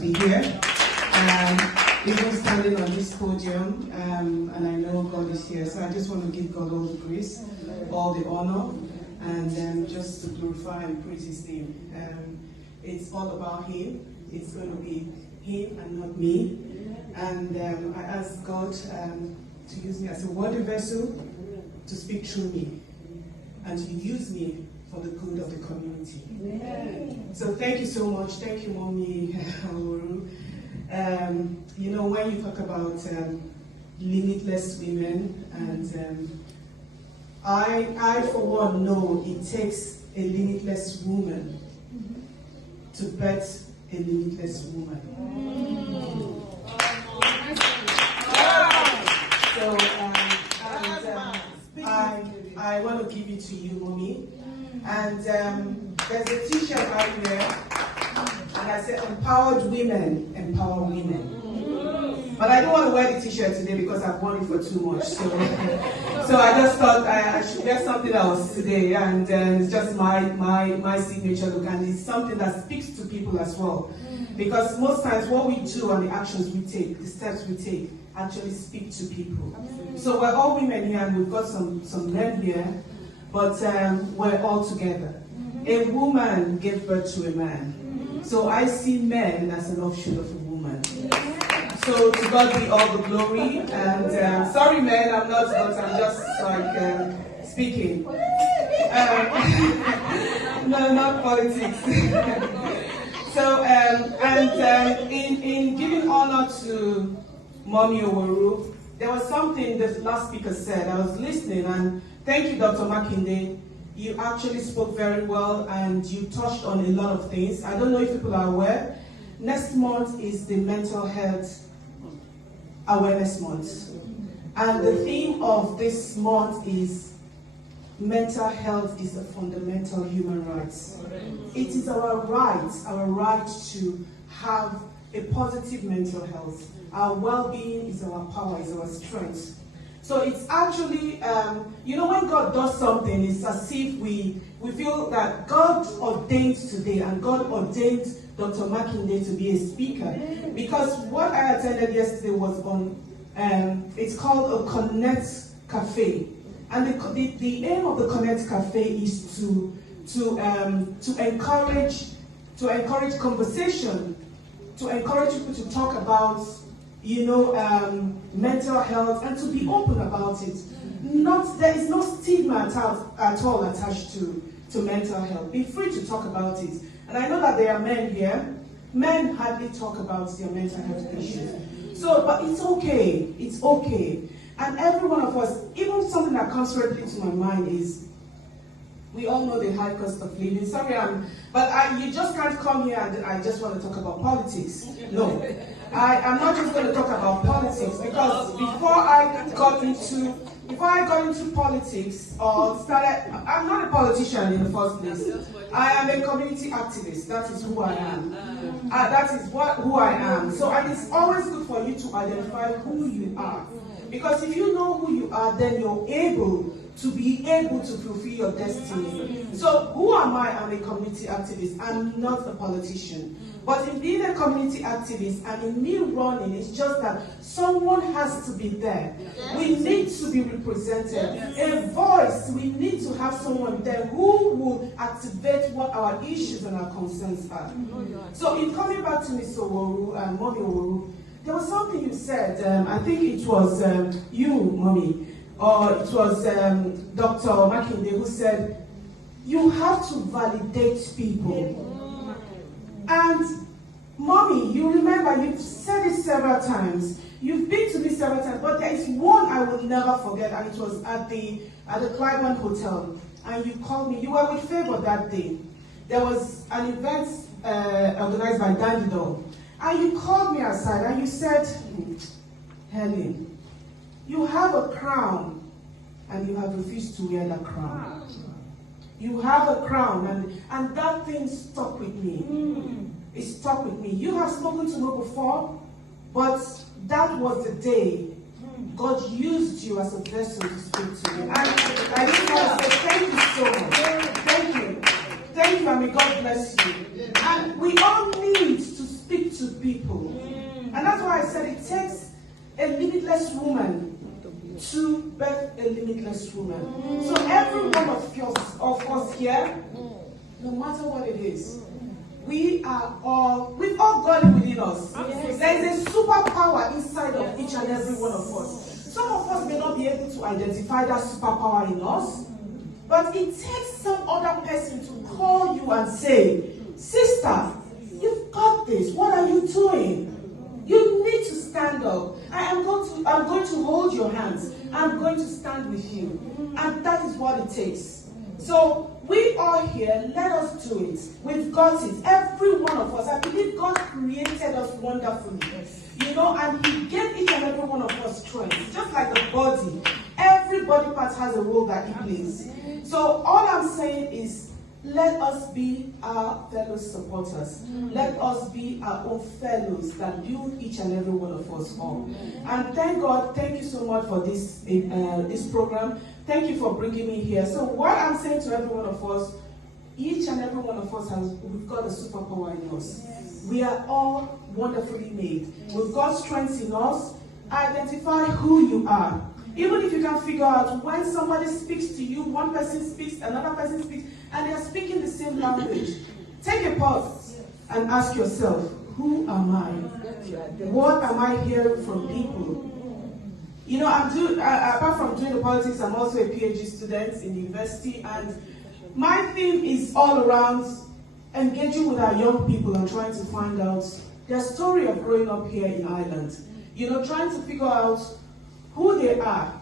to be here. Even standing on this podium, and I know God is here, so I just want to give God all the grace, all the honor, and just to glorify and praise His name. It's all about Him. It's going to be Him and not me. And I ask God to use me as a worthy vessel to speak through me and to use me for the good of the community. So thank you so much. Thank you, Mommy Oworu. You know, when you talk about limitless women, and I for one know it takes a limitless woman to birth a limitless woman. So I want to give it to you, Mommy. And there's a t-shirt out there, and I said, empowered women, empower women. But I don't want to wear the t-shirt today because I've worn it for too much. So I just thought I should wear something else today, and it's just my signature look, and it's something that speaks to people as well. Because most times what we do and the actions we take, the steps we take, actually speak to people. So we're all women here, and we've got some men here, but we're all together. A woman gave birth to a man. So I see men as an offshoot of a woman. So to God be all the glory. And sorry, men, I'm not, but I'm just like speaking. No, not politics. So in giving honor to Mommy Oworu, there was something the last speaker said. I was listening, and thank you, Dr. Makinde. You actually spoke very well, and you touched on a lot of things. I don't know if people are aware. Next month is the Mental Health Awareness Month. And the theme of this month is mental health is a fundamental human right. It is our right to have a positive mental health. Our well-being is our power, is our strength. So it's actually, you know, when God does something, it's as if we feel that God ordained today, and God ordained Dr. Makinde to be a speaker. Because what I attended yesterday was on, it's called a Connect Cafe. And the aim of the Connect Cafe is to encourage conversation, to encourage people to talk about, you know, mental health, and to be open about it. There is no stigma at all attached to mental health. Be free to talk about it. And I know that there are men here. Men hardly talk about their mental health issues. So, but it's okay. It's okay. And every one of us, even something that comes readily to my mind is, we all know the high cost of living. Sorry, you just can't come here and I just want to talk about politics. No. I'm not just going to talk about politics, because before I got into politics or started, I'm not a politician in the first place. I am a community activist. That is who I am. That is who I am. So, and it's always good for you to identify who you are, because if you know who you are, then you're able to fulfill your destiny. So who am I? I'm a community activist. I'm not a politician. But in being a community activist and in me running, it's just that someone has to be there. We need to be represented. A voice, we need to have someone there who will activate what our issues and our concerns are. So in coming back to Ms. Oworu and Mommy Oworu, there was something you said, I think it was you, Mommy, or it was Dr. Makinde who said, you have to validate people. And Mommy, you remember, you've said it several times. You've been to me several times, but there is one I will never forget, and it was at the Clyburn Hotel. And you called me. You were with Favor that day. There was an event organized by Dandido. And you called me aside and you said, Helen, you have a crown and you have refused to wear that crown. You have a crown, and that thing stuck with me. It stuck with me. You have spoken to me before, but that was the day God used you as a vessel to speak to me. And I just want to say thank you so much. Thank you. Thank you, and may God bless you. And we all need to speak to people. And that's why I said it takes a limitless woman to birth a limitless woman. So every one of us here, no matter what it is, we've all got it within us. There is a superpower inside of each and every one of us. Some of us may not be able to identify that superpower in us, but it takes some other person to call you and say, sister, you've got this. What are you doing? You need to stand up. I'm going to hold your hands. I'm going to stand with you. And that is what it takes. So we are here. Let us do it. We've got it. Every one of us. I believe God created us wonderfully. And He gave each and every one of us strength. Just like the body. Every body part has a role that it plays. So all I'm saying is, let us be our fellow supporters. Let us be our own fellows that build each and every one of us up. And thank God, thank you so much for this program. Thank you for bringing me here. So what I'm saying to every one of us, each and every one of us we've got a superpower in us. We are all wonderfully made. We've got strengths in us. Identify who you are. Even if you can figure out when somebody speaks to you, one person speaks, another person speaks, and they are speaking the same language. Take a pause and ask yourself, who am I? What am I hearing from people? Apart from doing the politics, I'm also a PhD student in university, and my theme is all around engaging with our young people and trying to find out their story of growing up here in Ireland. Trying to figure out who they are,